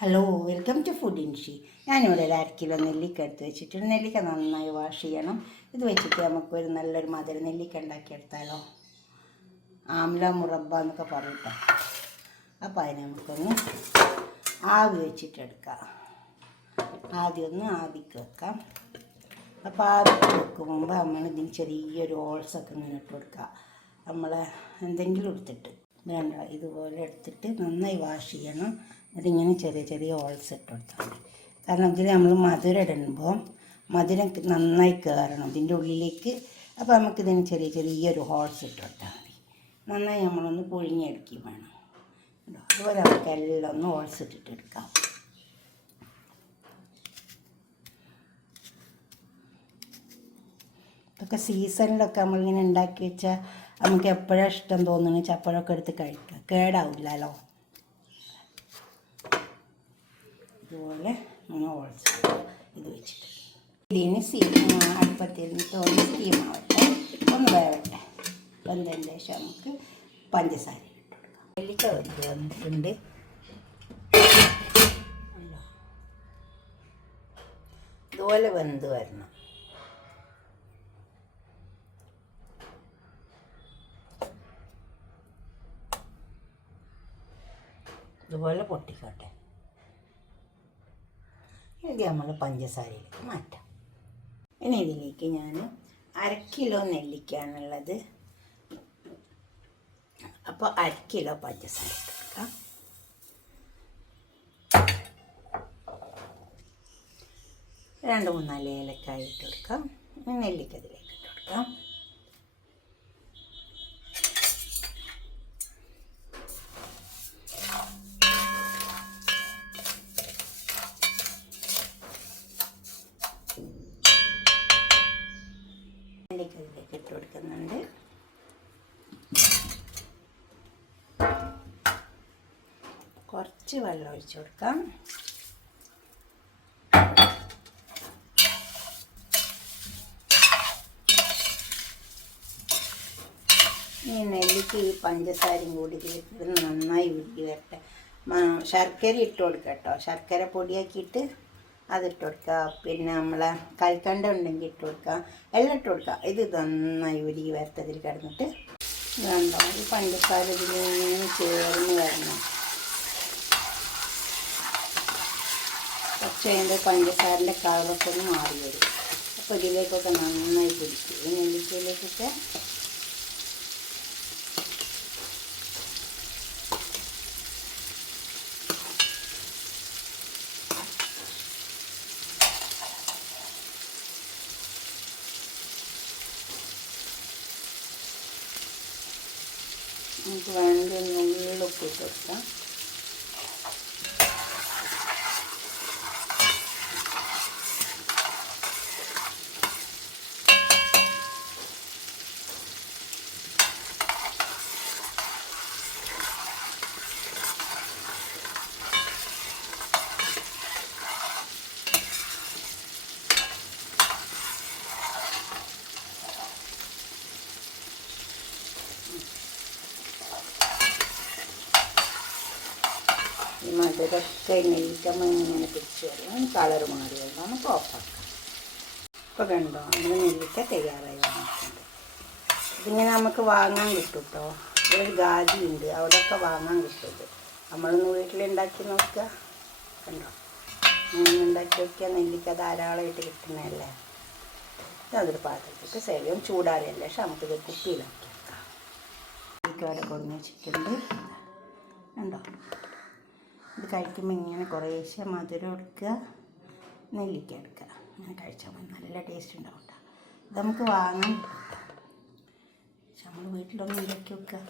Hello, welcome to food ഇൻഷി. ഞാനിവിടെ ഒരു 1/2 കിലോ നെല്ലിക്ക എടുത്ത് വെച്ചിട്ടുണ്ട്. നെല്ലിക്ക നന്നായി വാഷ് ചെയ്യണം. ഇത് വെച്ചിട്ട് നമുക്കൊരു നല്ലൊരു മധുര നെല്ലിക്ക ഉണ്ടാക്കിയെടുത്താലോ. ആംല മുറബ്ബ എന്നൊക്കെ പറയട്ടോ. അപ്പോൾ അതിനെ നമുക്കൊന്ന് ആവി വെച്ചിട്ടെടുക്കാം. ആദ്യം ഒന്ന് ആവിക്ക് വെക്കാം. അപ്പോൾ ആവിക്ക് വെക്കുമ്പോൾ നമ്മൾ ഇതിന് ചെറിയൊരു ഹോൾസൊക്കെ ഇങ്ങനെ ഇട്ട് കൊടുക്കുക. നമ്മൾ എന്തെങ്കിലും എടുത്തിട്ട് വേണ്ട, ഇതുപോലെ എടുത്തിട്ട് നന്നായി വാഷ് ചെയ്യണം. അതിങ്ങനെ ചെറിയ ചെറിയ ഹോൾസ് ഇട്ട് കൊടുത്താൽ മതി. കാരണം ഇതിൽ നമ്മൾ മധുരം ഇടുമ്പോൾ മധുരം നന്നായി കയറണം ഇതിൻ്റെ ഉള്ളിലേക്ക്. അപ്പോൾ നമുക്കിതിന് ചെറിയ ചെറിയൊരു ഹോൾസ് ഇട്ട് കൊടുത്താൽ മതി. നന്നായി നമ്മളൊന്ന് പുഴുങ്ങിയെടുക്കുകയും വേണം. അതുപോലെ നമുക്ക് എല്ലാം ഒന്ന് ഹോൾസ് ഇട്ടിട്ട് എടുക്കാം. ഇതൊക്കെ സീസണിലൊക്കെ നമ്മളിങ്ങനെ ഉണ്ടാക്കി വെച്ചാൽ നമുക്ക് എപ്പോഴാണ് ഇഷ്ടം തോന്നുന്നു വെച്ചാൽ അപ്പോഴൊക്കെ എടുത്ത് കഴിക്കാം, കേടാവില്ലല്ലോ. ഇതുപോലെ നമ്മൾ ഹോൾസ് ഇത് വെച്ചിട്ട് ഇതിന് അടുപ്പത്തിരുന്നിട്ട് ഒന്ന് സ്റ്റീം ആവട്ടെ, ഒന്ന് വേവട്ടെ. വെന്തതിന് ശേഷം നമുക്ക് പഞ്ചസാര ഇട്ട് കൊടുക്കാം. നെല്ലിക്ക വെന്ത് വന്നിട്ടുണ്ട്. ഇതുപോലെ വെന്ത് വരണം. ഇതുപോലെ പൊട്ടിക്കോട്ടെ. ഇത് നമ്മൾ പഞ്ചസാരയിലേക്ക് മാറ്റാം. ഇനി ഇതിലേക്ക് ഞാൻ 1/2 കിലോ നെല്ലിക്കയാണുള്ളത്. അപ്പോൾ 1/2 കിലോ പഞ്ചസാര ഇട്ട് കൊടുക്കാം. രണ്ട് 3-4 ഏലക്കായ ഇട്ട് കൊടുക്കാം. നെല്ലിക്ക ഇതിലേക്ക് ഇട്ട് കൊടുക്കാം. ഇതിലേക്ക് ഇട്ട് കൊടുക്കുന്നുണ്ട്. കുറച്ച് വെള്ളം ഒഴിച്ച് കൊടുക്കാം. ഈ നെല്ലിക്ക് ഈ പഞ്ചസാരയും കൂടി ഇതിലേക്ക് നന്നായി ഉരുകി വരട്ടെ. ശർക്കര ഇട്ട് കൊടുക്കുക കേട്ടോ. ശർക്കര പൊടിയാക്കിയിട്ട് അതിട്ട് കൊടുക്കുക. പിന്നെ നമ്മളെ കൽക്കണ്ട ഉണ്ടെങ്കിൽ ഇട്ട് കൊടുക്കുക. എല്ലാം ഇട്ട് കൊടുക്കുക. ഇത് നന്നായി ഉരുകി വരട്ടതിൽ കിടന്നിട്ട് വേണ്ടോ ഈ പഞ്ചസാര ഇതിലിങ്ങനെ ചേർന്ന് വരണം. കുറച്ച് കഴിയുമ്പോൾ പഞ്ചസാരൻ്റെ കളറൊക്കെ ഒന്ന് മാറി വരും. അപ്പോൾ ഇതിലേക്കൊക്കെ നന്നായി പിടിക്കും. ഈ നെല്ലിക്കയിലേക്കൊക്കെ നമുക്ക് വേണ്ട ഉള്ളിലൊക്കെ ഇട്ട് കൊടുക്കാം. ഈ മധുരമൊക്കെ നെല്ലിക്കമ്മ ഇങ്ങനെ പിടിച്ച് വരും. കളർ മാറി വരുമ്പോൾ നമുക്ക് ഓഫാക്കാം. ഇപ്പോൾ കണ്ടോ നമ്മുടെ നെല്ലിക്ക തയ്യാറായി വന്നിട്ടുണ്ട്. ഇതിങ്ങനെ നമുക്ക് വാങ്ങാൻ കിട്ടും കേട്ടോ. ഇവിടെ ഗാജി ഉണ്ട്, അവിടെയൊക്കെ വാങ്ങാൻ കിട്ടും. നമ്മളൊന്ന് വീട്ടിലുണ്ടാക്കി നോക്കുക. കണ്ടോ ഇങ്ങനെ ഉണ്ടാക്കി നോക്കിയാൽ നെല്ലിക്ക ധാരാളമായിട്ട് കിട്ടുന്നതല്ലേ. അതൊരു പാത്രത്തിലേക്ക് സേവ്യം ചൂടാറിയല്ലേ. പക്ഷെ നമുക്കിത് കുപ്പിയിലാക്കി വെക്കാം. നെല്ലിക്കവിടെ കൊണ്ടു വെച്ചിട്ടുണ്ട്. കണ്ടോ ഇത് കഴിക്കുമ്പോൾ ഇങ്ങനെ കുറേശ്ശെ മധുരം എടുക്കുക, നെല്ലിക്ക എടുക്കുക. അങ്ങനെ കഴിച്ചാൽ മതി, നല്ല ടേസ്റ്റ് ഉണ്ടാവും കേട്ടോ. ഇത് നമുക്ക് വാങ്ങാൻ കിട്ടും. പക്ഷെ നമ്മൾ വീട്ടിലൊന്നും ഉണ്ടാക്കി വെക്കുക.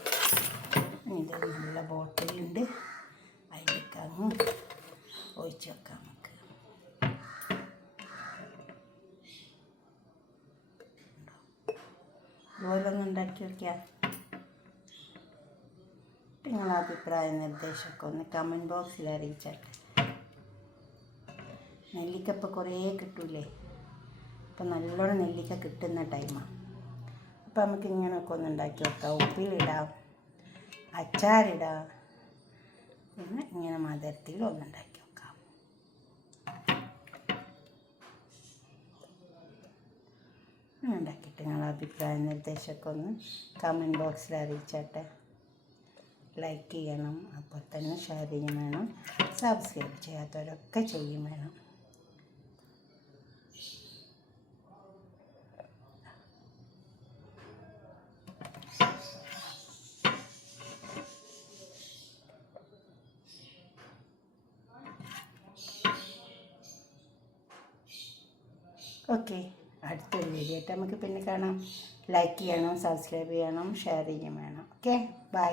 ഇത് നല്ല ബോട്ടിലുണ്ട്, അതിലേക്ക് അങ്ങ് ഒഴിച്ച് വെക്കാം നമുക്ക്. ഇതുപോലെ ഒന്ന് ഉണ്ടാക്കി വയ്ക്കാം. നിങ്ങളുടെ അഭിപ്രായ നിർദ്ദേശമൊക്കെ ഒന്ന് കമൻറ്റ് ബോക്സിൽ അറിയിച്ചാട്ടെ. നെല്ലിക്ക ഇപ്പോൾ കുറേ കിട്ടൂലേ. ഇപ്പം നല്ലോണം നെല്ലിക്ക കിട്ടുന്ന ടൈമാണ്. അപ്പോൾ നമുക്ക് ഇങ്ങനെയൊക്കെ ഒന്ന് ഉണ്ടാക്കി വെക്കാം. ഉപ്പിലിടാം, അച്ചാറിടാം. പിന്നെ ഇങ്ങനെ മധുരത്തിൽ ഒന്നുണ്ടാക്കി വെക്കാം. ഉണ്ടാക്കിയിട്ട് നിങ്ങളുടെ അഭിപ്രായ നിർദ്ദേശമൊക്കെ ഒന്ന് കമൻറ്റ് ബോക്സിൽ അറിയിച്ചാട്ടെ. ലൈക്ക് ചെയ്യണം, അപ്പോൾ തന്നെ ഷെയർ ചെയ്യും വേണം, സബ്സ്ക്രൈബ് ചെയ്യാത്തവരൊക്കെ ചെയ്യും വേണം. ഓക്കെ, അടുത്തൊരു വീഡിയോ ആയിട്ട് നമുക്ക് പിന്നെ കാണാം. ലൈക്ക് ചെയ്യണം, സബ്സ്ക്രൈബ് ചെയ്യണം, ഷെയർ ചെയ്യും വേണം. Okay, by.